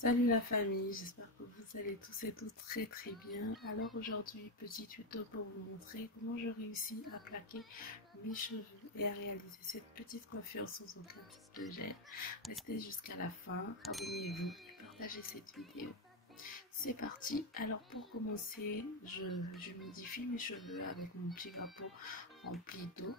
Salut la famille, j'espère que vous allez tous et toutes très bien. Alors aujourd'hui, petit tuto pour vous montrer comment je réussis à plaquer mes cheveux et à réaliser cette petite coiffure sans aucun type de gel. Restez jusqu'à la fin, abonnez-vous et partagez cette vidéo. C'est parti. Alors pour commencer, j'humidifie mes cheveux avec mon petit vapeau rempli d'eau.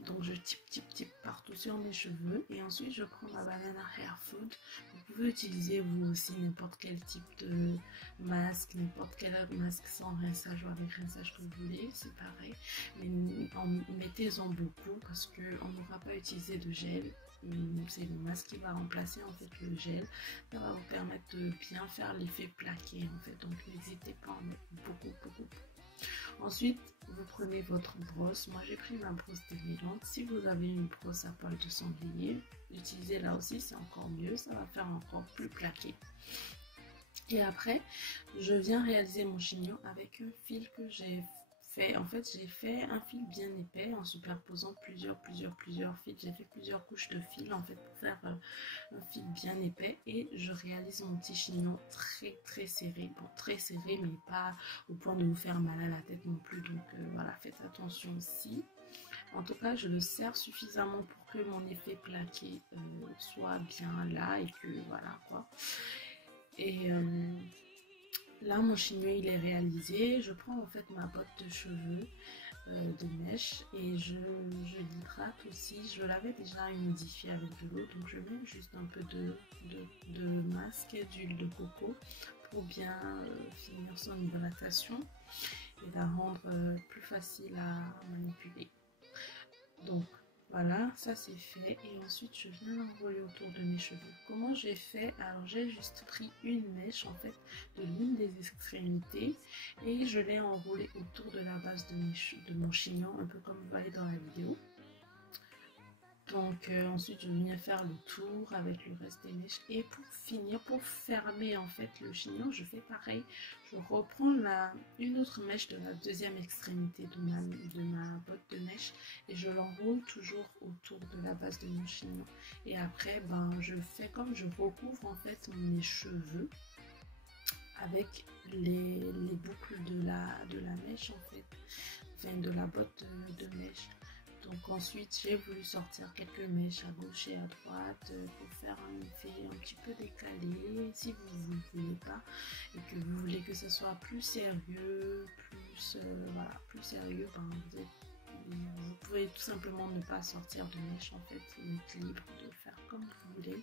Donc je type partout sur mes cheveux et ensuite je prends ma banana hair food. Vous pouvez utiliser vous aussi n'importe quel type de masque, n'importe quel masque sans rinçage ou avec rinçage que vous voulez, c'est pareil. Mais mettez-en beaucoup parce qu'on n'aura pas utilisé de gel. C'est le masque qui va remplacer en fait le gel. Ça va vous permettre de bien faire l'effet plaqué en fait. Donc n'hésitez pas à en mettre beaucoup. Ensuite, vous prenez votre brosse. Moi, j'ai pris ma brosse démêlante. Si vous avez une brosse à poils de sanglier, utilisez-la aussi, c'est encore mieux. Ça va faire encore plus plaqué. Et après, je viens réaliser mon chignon avec un fil que j'ai fait. En fait, j'ai fait un fil bien épais en superposant plusieurs fils. J'ai fait plusieurs couches de fil en fait pour faire un fil bien épais et je réalise mon petit chignon très serré. Bon, très serré, mais pas au point de vous faire mal à la tête non plus. Donc voilà, faites attention aussi. En tout cas, je le serre suffisamment pour que mon effet plaqué soit bien là et que voilà quoi. Et là, mon chignon il est réalisé. Je prends en fait ma botte de cheveux de mèche et je l'hydrate aussi. Je l'avais déjà humidifié avec de l'eau, donc je mets juste un peu de masque d'huile de coco pour bien finir son hydratation et la rendre plus facile à manipuler. Donc voilà, ça c'est fait et ensuite je viens l'enrouler autour de mes cheveux. Comment j'ai fait? Alors j'ai juste pris une mèche en fait de l'une des extrémités et je l'ai enroulée autour de la base de mon chignon, un peu comme vous voyez dans la vidéo. Donc ensuite je viens faire le tour avec le reste des mèches et pour finir, pour fermer en fait le chignon, je fais pareil. Je reprends une autre mèche de la deuxième extrémité de ma botte de mèche et je l'enroule toujours autour de la base de mon chignon. Et après, je fais comme je recouvre en fait mes cheveux avec les boucles de la mèche en fait, enfin de la botte de mèche. Donc ensuite j'ai voulu sortir quelques mèches à gauche et à droite pour faire un effet un petit peu décalé si vous ne voulez pas et que vous voulez que ce soit plus sérieux, voilà, plus sérieux, vous pouvez tout simplement ne pas sortir de mèche en fait, vous êtes libre de faire comme vous voulez.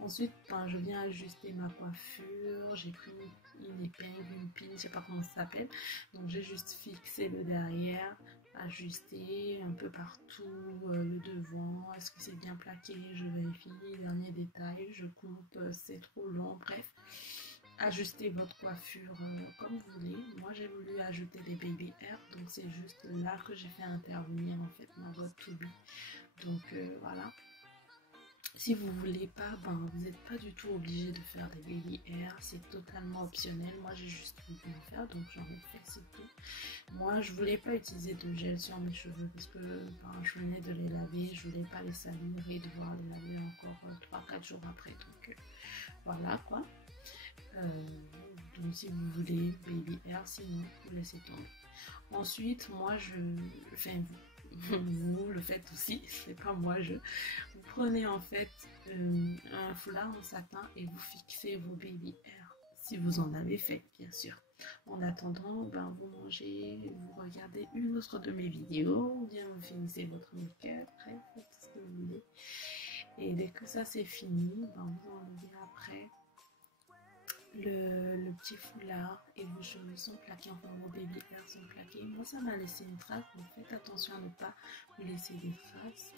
Ensuite, je viens ajuster ma coiffure. J'ai pris une épingle, une pile, je sais pas comment ça s'appelle. Donc j'ai juste fixé le derrière, ajusté un peu partout, le devant. Est-ce que c'est bien plaqué? Je vérifie. Dernier détail, je coupe, c'est trop long. Bref, ajustez votre coiffure comme vous voulez. Moi j'ai voulu ajouter des baby hair, donc c'est juste là que j'ai fait intervenir en fait ma botte to be. Donc voilà. Si vous voulez pas, vous n'êtes pas du tout obligé de faire des baby hair, c'est totalement optionnel. Moi j'ai juste voulu en faire, donc j'en ai fait, c'est tout. Moi je voulais pas utiliser de gel sur mes cheveux parce que je venais de les laver, je voulais pas les salir et devoir les laver encore 3-4 jours après. Donc voilà quoi. Donc si vous voulez baby hair, sinon vous laissez tomber. Ensuite, moi vous le faites aussi, c'est pas moi, vous prenez en fait un foulard en satin et vous fixez vos baby hair, si vous en avez fait, bien sûr. En attendant, vous mangez, vous regardez une autre de mes vidéos, ou bien vous finissez votre make-up, bref, faites tout ce que vous voulez. Et dès que ça c'est fini, vous enlevez après le petit foulard et vos cheveux sont plaqués, enfin vos baby hair sont plaqués. Moi ça m'a laissé une trace, donc faites attention à ne pas vous laisser des traces,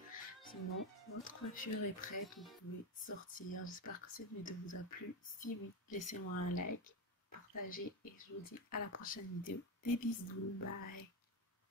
sinon votre coiffure est prête, vous pouvez sortir. J'espère que cette vidéo vous a plu. Si oui, laissez-moi un like, partagez et je vous dis à la prochaine vidéo. Des bisous, bye.